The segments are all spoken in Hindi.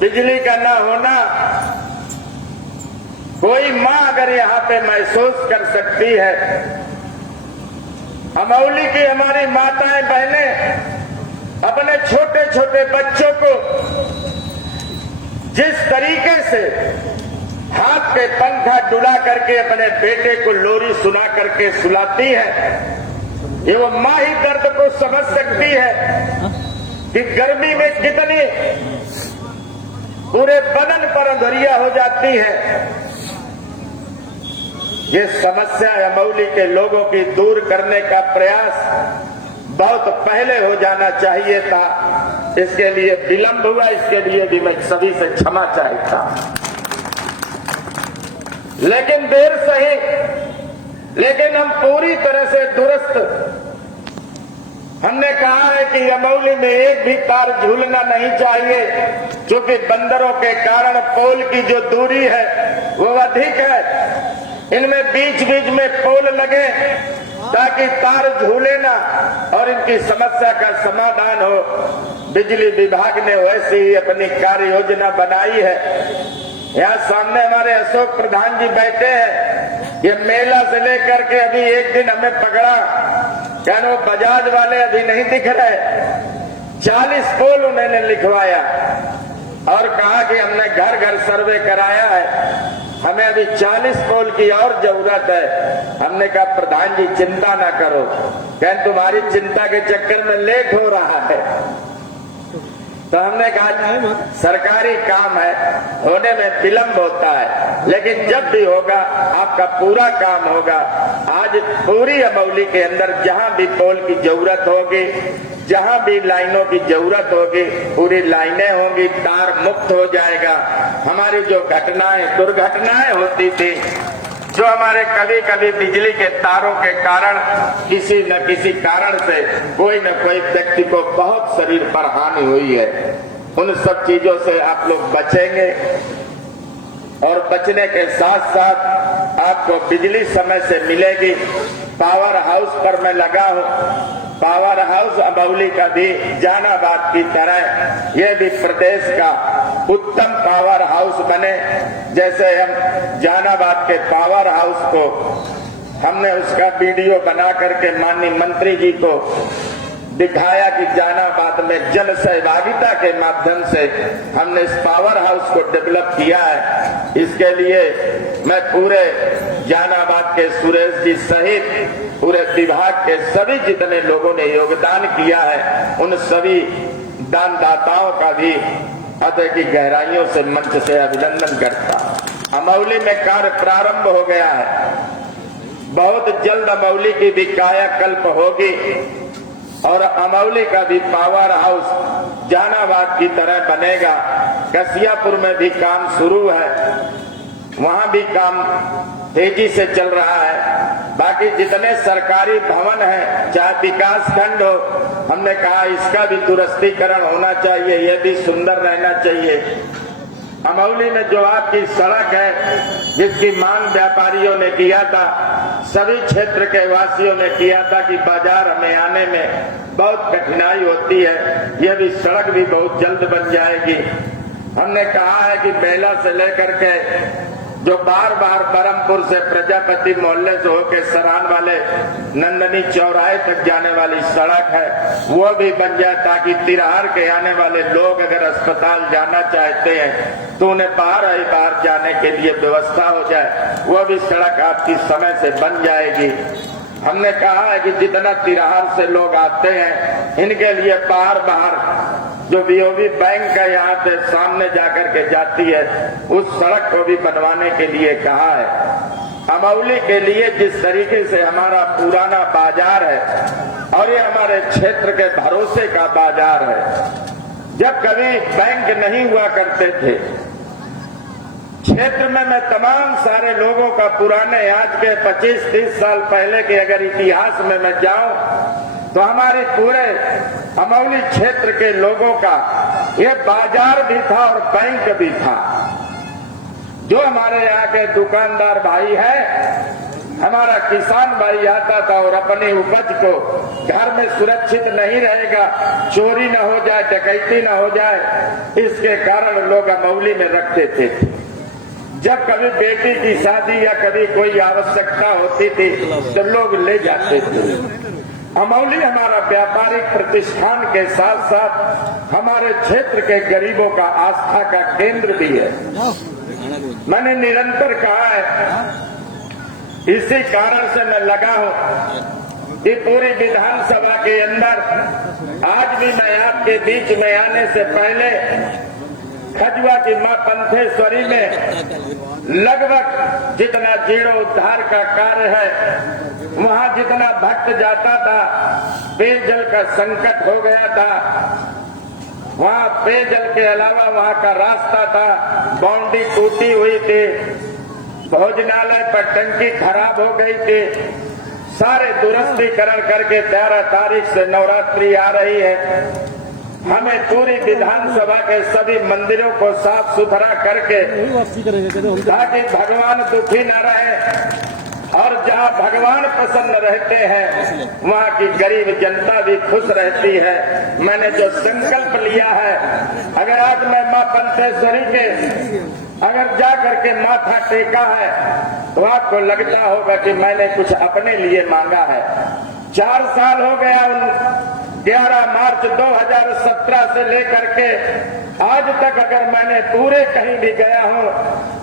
बिजली का न होना कोई माँ अगर यहाँ पे महसूस कर सकती है। अमौली की हमारी माताएं बहनें अपने छोटे छोटे बच्चों को जिस तरीके से हाथ पे पंखा डुला करके अपने बेटे को लोरी सुना करके सुलाती है, ये वो माँ ही दर्द को समझ सकती है कि गर्मी में कितनी पूरे बदन पर अंधरिया हो जाती है। ये समस्या अमौली के लोगों की दूर करने का प्रयास बहुत पहले हो जाना चाहिए था। इसके लिए विलंब हुआ, इसके लिए भी मैं सभी से क्षमा चाहता हूं। लेकिन देर सही, लेकिन हम पूरी तरह से दुरुस्त। हमने कहा है कि अमौली में एक भी तार झूलना नहीं चाहिए, क्योंकि बंदरों के कारण पोल की जो दूरी है वो अधिक है। इनमें बीच बीच में पोल लगे ताकि तार झूले ना और इनकी समस्या का समाधान हो। बिजली विभाग ने वैसे ही अपनी कार्य योजना बनाई है। यहाँ सामने हमारे अशोक प्रधान जी बैठे हैं। ये मेला से लेकर के अभी एक दिन हमें पकड़ा, क्या वो बजाज वाले अभी नहीं दिख रहे। 40 पोल उन्होंने लिखवाया और कहा कि हमने घर घर सर्वे कराया है, हमें अभी 40 पोल की और जरूरत है। हमने कहा प्रधान जी चिंता ना करो, क्या तुम्हारी चिंता के चक्कर में लेट हो रहा है। तो हमने कहा सरकारी काम है, होने में विलंब होता है, लेकिन जब भी होगा आपका पूरा काम होगा। आज पूरी अमौली के अंदर जहां भी पोल की जरूरत होगी, जहां भी लाइनों की जरूरत होगी, पूरी लाइनें होंगी, तार मुक्त हो जाएगा। हमारी जो घटनाएं दुर्घटनाएं होती थी, जो हमारे कभी कभी बिजली के तारों के कारण किसी न किसी कारण से कोई न कोई व्यक्ति को बहुत शरीर पर हानि हुई है, उन सब चीजों से आप लोग बचेंगे। और बचने के साथ साथ आपको बिजली समय से मिलेगी। पावर हाउस पर मैं लगा हूं। पावर हाउस अमौली का भी जहानाबाद की तरह यह भी प्रदेश का उत्तम पावर हाउस बने। जैसे हम जहानाबाद के पावर हाउस को हमने उसका वीडियो बना करके माननीय मंत्री जी को दिखाया कि जहानाबाद में जन सहभागिता के माध्यम से हमने इस पावर हाउस को डेवलप किया है। इसके लिए मैं पूरे जहानाबाद के सुरेश जी सहित पूरे विभाग के सभी जितने लोगों ने योगदान किया है, उन सभी दानदाताओं का भी हृदय की गहराइयों से मंच से अभिनंदन करता। अमौली में कार्य प्रारंभ हो गया है। बहुत जल्द अमौली की भी कायाकल्प होगी और अमौली का भी पावर हाउस जहानाबाद की तरह बनेगा। कसियापुर में भी काम शुरू है, वहां भी काम तेजी से चल रहा है। बाकी जितने सरकारी भवन हैं, चाहे विकास खंड हो, हमने कहा इसका भी दुरुस्तीकरण होना चाहिए, यह भी सुंदर रहना चाहिए। अमौली में जो आपकी सड़क है, जिसकी मांग व्यापारियों ने किया था, सभी क्षेत्र के वासियों ने किया था कि बाजार हमें आने में बहुत कठिनाई होती है, यह भी सड़क भी बहुत जल्द बन जाएगी। हमने कहा है कि मेला से लेकर के जो बार बार बरमपुर से प्रजापति मोहल्ले से होकर सरान वाले नंदनी चौराहे तक जाने वाली सड़क है, वो भी बन जाए, ताकि तिरहार के आने वाले लोग अगर अस्पताल जाना चाहते हैं तो उन्हें बाहर जाने के लिए व्यवस्था हो जाए। वो भी सड़क आपकी समय से बन जाएगी। हमने कहा है कि जितना तिरहार से लोग आते हैं, इनके लिए बाहर जो बीओबी बैंक है यहाँ से सामने जाकर के जाती है, उस सड़क को भी बनवाने के लिए कहा है। अमौली के लिए जिस तरीके से हमारा पुराना बाजार है और ये हमारे क्षेत्र के भरोसे का बाजार है, जब कभी बैंक नहीं हुआ करते थे क्षेत्र में, मैं तमाम सारे लोगों का पुराने आज के 25-30 साल पहले के अगर इतिहास में मैं जाऊं तो हमारे पूरे अमौली क्षेत्र के लोगों का ये बाजार भी था और बैंक भी था। जो हमारे यहाँ के दुकानदार भाई है हमारा किसान भाई आता था और अपनी उपज को घर में सुरक्षित नहीं रहेगा, चोरी न हो जाए, डकैती न हो जाए, इसके कारण लोग अमौली में रख देते थे। जब कभी बेटी की शादी या कभी कोई आवश्यकता होती थी तो लोग ले जाते थे। अमौली हमारा व्यापारिक प्रतिष्ठान के साथ साथ हमारे क्षेत्र के गरीबों का आस्था का केंद्र भी है। मैंने निरंतर कहा है, इसी कारण से मैं लगा हूं कि पूरी विधानसभा के अंदर आज भी मैं आपके बीच में आने से पहले खजुआ की मां पंथेश्वरी में लगभग जितना जीर्णोद्धार का कार्य है, वहां जितना भक्त जाता था, पेयजल का संकट हो गया था, वहां पेयजल के अलावा वहां का रास्ता था, बाउंड्री टूटी हुई थी, भोजनालय पर टंकी खराब हो गई थी, सारे दुरुस्तीकरण करके 13 तारीख से नवरात्रि आ रही है। हमें पूरी विधानसभा के सभी मंदिरों को साफ सुथरा करके, ताकि भगवान दुखी न रहे और जहाँ भगवान प्रसन्न रहते हैं वहाँ की गरीब जनता भी खुश रहती है। मैंने जो संकल्प लिया है, अगर आज मैं मां पंथेश्वरी के अगर जा करके माथा टेका है तो आपको लगता होगा कि मैंने कुछ अपने लिए मांगा है। 4 साल हो गया 11 मार्च 2017 से लेकर के आज तक अगर मैंने पूरे कहीं भी गया हूँ,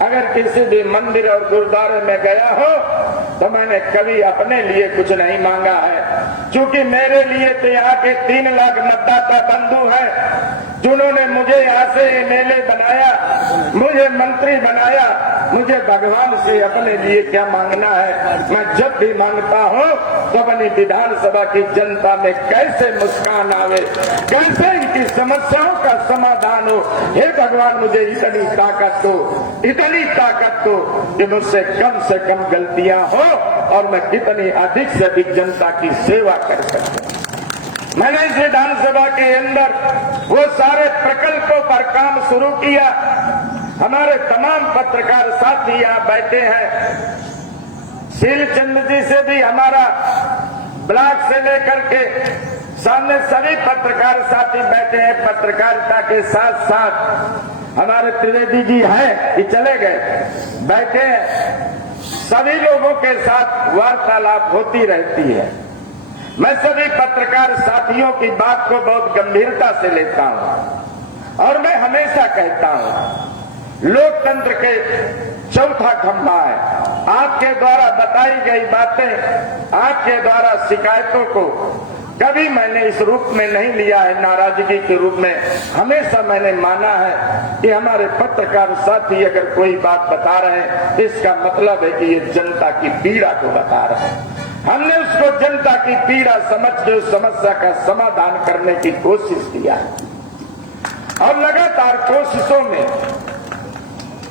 अगर किसी भी मंदिर और गुरुद्वारे में गया हूँ तो मैंने कभी अपने लिए कुछ नहीं मांगा है, क्योंकि मेरे लिए तो यहाँ के 3 लाख मतदाता बंधु हैं जिन्होंने मुझे यहाँ से एमएलए बनाया, मुझे मंत्री बनाया। मुझे भगवान से अपने लिए क्या मांगना है। मैं जब भी मांगता हूँ तो अपनी विधानसभा की जनता में कैसे मुस्कान आवे, कैसे इनकी समस्याओं का समाधान हो। हे भगवान, मुझे इतनी ताकत दो, इतनी ताकत दो कि मुझसे कम गलतियां हो और मैं कितनी अधिक से अधिक जनता की सेवा कर सकूं। मैंने इस विधानसभा के अंदर वो सारे प्रकल्पों पर काम शुरू किया। हमारे तमाम पत्रकार साथी यहाँ बैठे हैं, शीलचंद जी से भी हमारा ब्लॉक से लेकर के सामने सभी पत्रकार साथी बैठे हैं। पत्रकारिता के साथ साथ हमारे त्रिवेदी जी हैं, ये चले गए, बैठे हैं। सभी लोगों के साथ वार्तालाप होती रहती है। मैं सभी पत्रकार साथियों की बात को बहुत गंभीरता से लेता हूं और मैं हमेशा कहता हूं, लोकतंत्र के चौथा खंभा है। आपके द्वारा बताई गई बातें, आपके द्वारा शिकायतों को कभी मैंने इस रूप में नहीं लिया है, नाराजगी के रूप में। हमेशा मैंने माना है कि हमारे पत्रकार साथी अगर कोई बात बता रहे हैं, इसका मतलब है कि ये जनता की पीड़ा को बता रहे हैं। हमने उसको जनता की पीड़ा समझ के उस समस्या का समाधान करने की कोशिश किया और लगातार कोशिशों में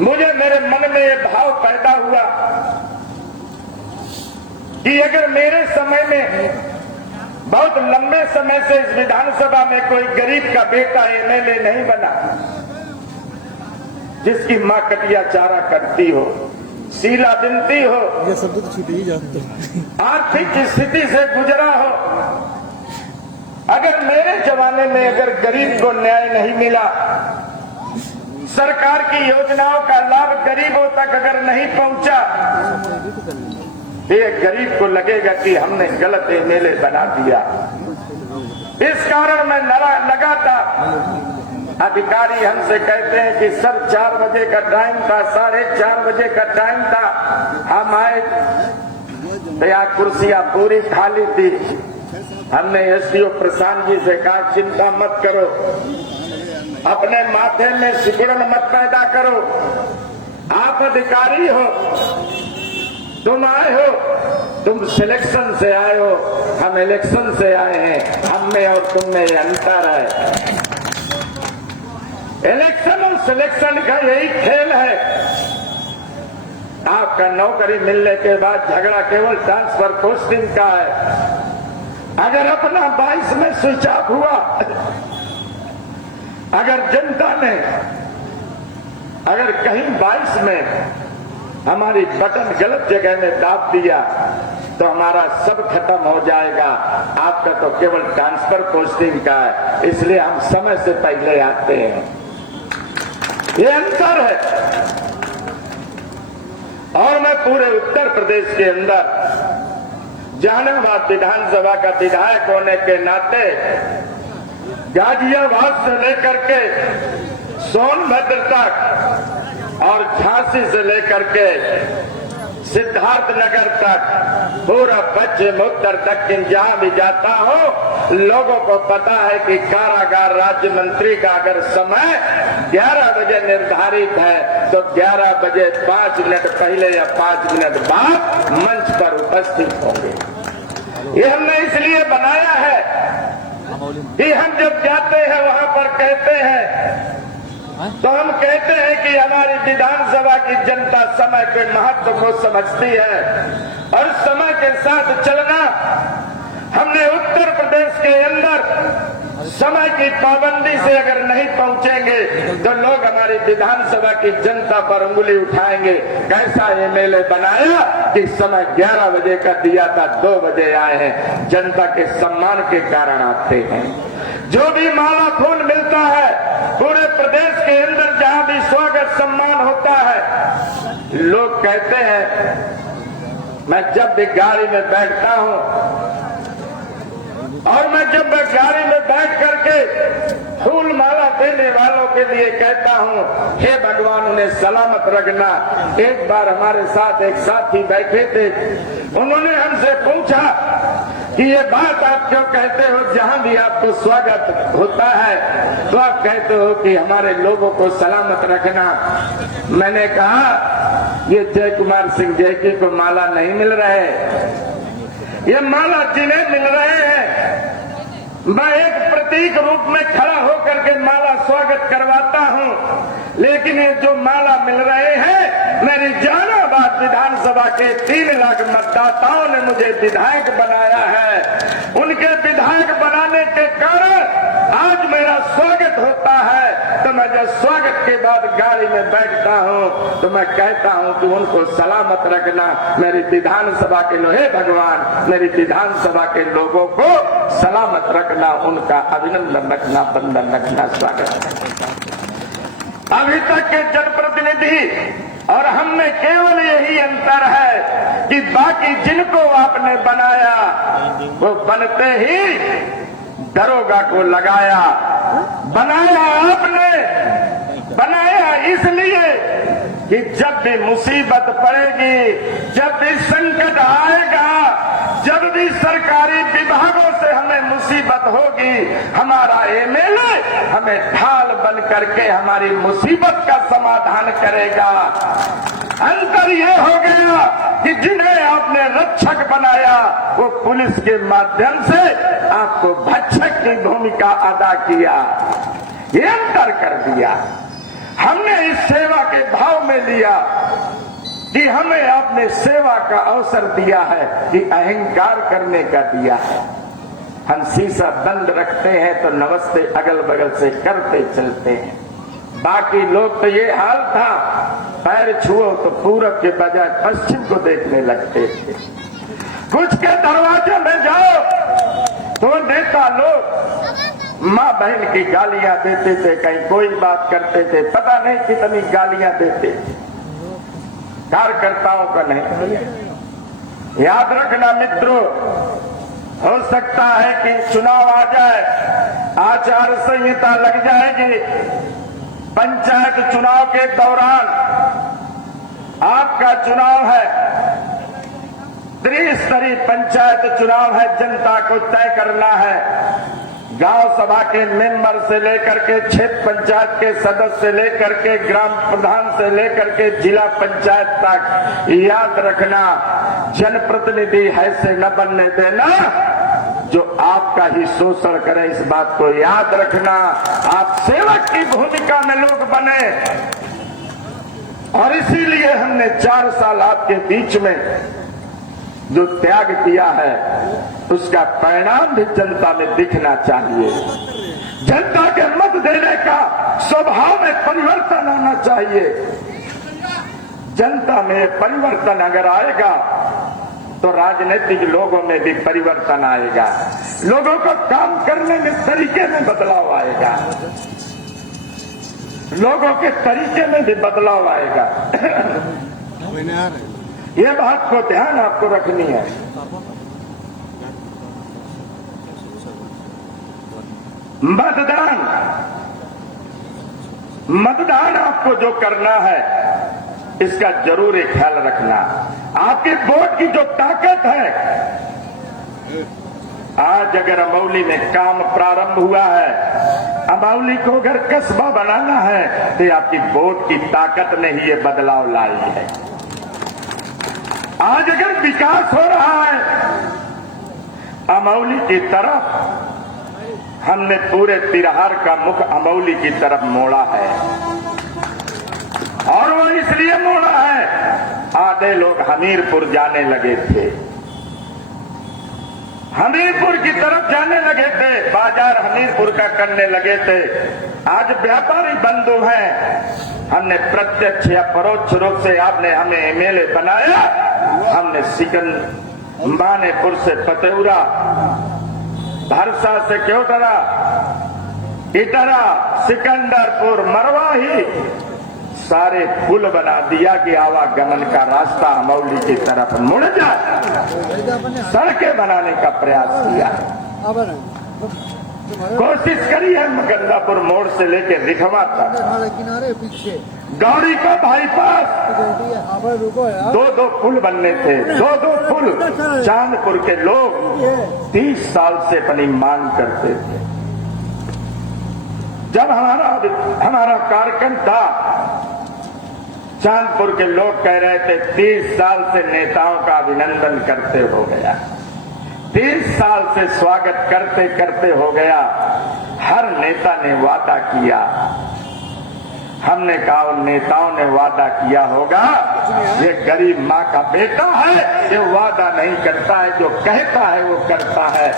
मुझे मेरे मन में ये भाव पैदा हुआ कि अगर मेरे समय में बहुत लंबे समय से इस विधानसभा में कोई गरीब का बेटा एमएलए नहीं बना, जिसकी मां कटिया चारा करती हो, शीला बिनती हो, ये शब्द तो छूट ही जाते, आर्थिक स्थिति से गुजरा हो, अगर मेरे जमाने में अगर गरीब को न्याय नहीं मिला, सरकार की योजनाओं का लाभ गरीबों तक अगर नहीं पहुंचा, ये गरीब को लगेगा कि हमने गलत एमएलए बना दिया। इस कारण मैं लगातार अधिकारी हमसे कहते हैं कि सर 4 बजे का टाइम था, 4:30 बजे का टाइम था, हम आए तो यहाँ कुर्सियां पूरी खाली थी। हमने एसडीओ प्रशांत जी से कहा, चिंता मत करो, अपने माथे में सिकुड़न मत पैदा करो, आप अधिकारी हो, तुम आए हो, तुम सिलेक्शन से आए हो, हम इलेक्शन से आए हैं, हम में और तुम में अंतर है। इलेक्शन और सिलेक्शन का यही खेल है। आपका नौकरी मिलने के बाद झगड़ा केवल ट्रांसफर पोस्टिंग का है। अगर अपना 22 में स्विच ऑफ हुआ, अगर जनता ने अगर कहीं 22 में हमारी बटन गलत जगह में दाब दिया तो हमारा सब खत्म हो जाएगा। आपका तो केवल ट्रांसफर पोस्टिंग का है, इसलिए हम समय से पहले आते हैं। ये अंतर है। और मैं पूरे उत्तर प्रदेश के अंदर जहानाबाद विधानसभा का विधायक होने के नाते गाजियाबाद से लेकर के सोनभद्र तक और झांसी से लेकर के सिद्धार्थनगर तक पूरा पश्चिम उत्तर दक्षिण जहां भी जाता हो, लोगों को पता है कि कारागार राज्य मंत्री का अगर समय 11 बजे निर्धारित है तो 11 बजे 5 मिनट पहले या 5 मिनट बाद मंच पर उपस्थित होंगे। ये हमने इसलिए बनाया है कि हम जब जाते हैं वहां पर कहते हैं तो हम कहते हैं कि हमारी विधानसभा की जनता समय के महत्व को समझती है और समय के साथ चलना। हमने उत्तर प्रदेश के अंदर समय की पाबंदी से अगर नहीं पहुंचेंगे तो लोग हमारी विधानसभा की जनता पर उंगली उठाएंगे। कैसा एमएलए बनाया कि समय 11 बजे का दिया था, 2 बजे आए हैं। जनता के सम्मान के कारण आते हैं। जो भी माला फूल मिलता है पूरे प्रदेश के अंदर जहां भी स्वागत सम्मान होता है, लोग कहते हैं, मैं जब भी गाड़ी में बैठता हूं और मैं जब मैं गाड़ी में बैठ करके फूल माला देने वालों के लिए कहता हूं, हे भगवान उन्हें सलामत रखना। एक बार हमारे साथ एक साथी बैठे थे, उन्होंने हमसे पूछा कि ये बात आप क्यों कहते हो, जहां भी आपको स्वागत होता है तो आप कहते हो कि हमारे लोगों को सलामत रखना। मैंने कहा ये जय कुमार सिंह जैकी को माला नहीं मिल रहे, ये माला जिन्हें मिल रहे हैं, मैं एक प्रतीक रूप में खड़ा होकर के माला स्वागत करवाता हूं, लेकिन ये जो माला मिल रहे हैं, मेरी जहानाबाद विधानसभा के 3 लाख मतदाताओं ने मुझे विधायक बनाया है। उनके विधायक बनाने के कारण आज मेरा स्वागत होता है। तो मैं जब स्वागत के बाद गाड़ी में बैठता हूं तो मैं कहता हूं कि उनको सलामत रखना। मेरी विधानसभा के लोग, हे भगवान मेरी विधानसभा के लोगों को सलामत रखना, उनका अभिनंदन रखना, बंधन रखना, स्वागत रखना। अभी तक के जनप्रतिनिधि और हम में केवल यही अंतर है कि बाकी जिनको आपने बनाया वो बनते ही दरोगा को लगाया। बनाया आपने, बनाया इसलिए कि जब भी मुसीबत पड़ेगी, जब भी संकट आएगा, जब भी सरकारी विभागों से हमें मुसीबत होगी, हमारा एमएलए हमें ढाल बन करके हमारी मुसीबत का समाधान करेगा। अंतर ये हो गया कि जिन्हें आपने रक्षक बनाया वो पुलिस के माध्यम से आपको भक्षक की भूमिका अदा किया। ये अंतर कर दिया। हमने इस सेवा के भाव में लिया कि हमें आपने सेवा का अवसर दिया है कि अहंकार करने का दिया है। हम शीशा बंद रखते हैं तो नमस्ते अगल बगल से करते चलते हैं। बाकी लोग तो ये हाल था, पैर छुओ तो पूरब के बजाय पश्चिम को देखने लगते थे। कुछ के दरवाजे में जाओ तो नेता लोग माँ बहन की गालियां देते थे, कहीं कोई बात करते थे, पता नहीं कितनी गालियां देते थे, कार्यकर्ताओं का नहीं। याद रखना मित्रों, हो सकता है कि चुनाव आ जाए, आचार संहिता लग जाएगी। पंचायत चुनाव के दौरान आपका चुनाव है, त्रिस्तरीय पंचायत चुनाव है, जनता को तय करना है। गांव सभा के मेंबर से लेकर के क्षेत्र पंचायत के सदस्य से लेकर के ग्राम प्रधान से लेकर के जिला पंचायत तक, याद रखना जनप्रतिनिधि है से न बनने देना जो आपका ही शोषण करे। इस बात को याद रखना। आप सेवक की भूमिका में लोग बने और इसीलिए हमने 4 साल आपके बीच में जो त्याग किया है उसका परिणाम भी जनता में दिखना चाहिए। जनता के मत देने का स्वभाव में परिवर्तन आना चाहिए। जनता में परिवर्तन अगर आएगा तो राजनीतिक लोगों में भी परिवर्तन आएगा, लोगों को काम करने में तरीके में बदलाव आएगा, लोगों के तरीके में भी बदलाव आएगा। ये बात को ध्यान आपको रखनी है। मतदान आपको जो करना है इसका जरूर एक ख्याल रखना। आपके वोट की जो ताकत है, आज अगर अमौली में काम प्रारंभ हुआ है, अमौली को अगर कस्बा बनाना है तो आपकी वोट की ताकत ने ही ये बदलाव लाई है। आज अगर विकास हो रहा है अमौली की तरफ, हमने पूरे तिरहार का मुख अमौली की तरफ मोड़ा है, और वो इसलिए मोड़ा है, आधे लोग हमीरपुर जाने लगे थे, हमीरपुर की तरफ जाने लगे थे, बाजार हमीरपुर का करने लगे थे। आज व्यापारी बंधु हैं, हमने प्रत्यक्ष या परोक्ष रूप से आपने हमें एमएलए बनाया, हमने मानेपुर से पतेउरा, भरसा से क्योटरा, इटरा, सिकंदरपुर, मरवाही, सारे पुल बना दिया कि आवागमन का रास्ता अमौली की तरफ मुड़ जाए। सड़कें बनाने का प्रयास किया, कोशिश करी है मगंदापुर मोड़ से लेकर रिखवा तक, किनारे पीछे गौरी का बाईपास, दो पुल बनने थे, दो पुल। चांदपुर के लोग 30 साल से अपनी मांग करते थे। जब हमारा कार्यक्रम था, चांदपुर के लोग कह रहे थे 30 साल से नेताओं का अभिनंदन करते हो गया, 30 साल से स्वागत करते करते हो गया। हर नेता ने वादा किया, हमने कहा उन नेताओं ने वादा किया होगा, ये गरीब माँ का बेटा है, ये वादा नहीं करता है, जो कहता है वो करता है।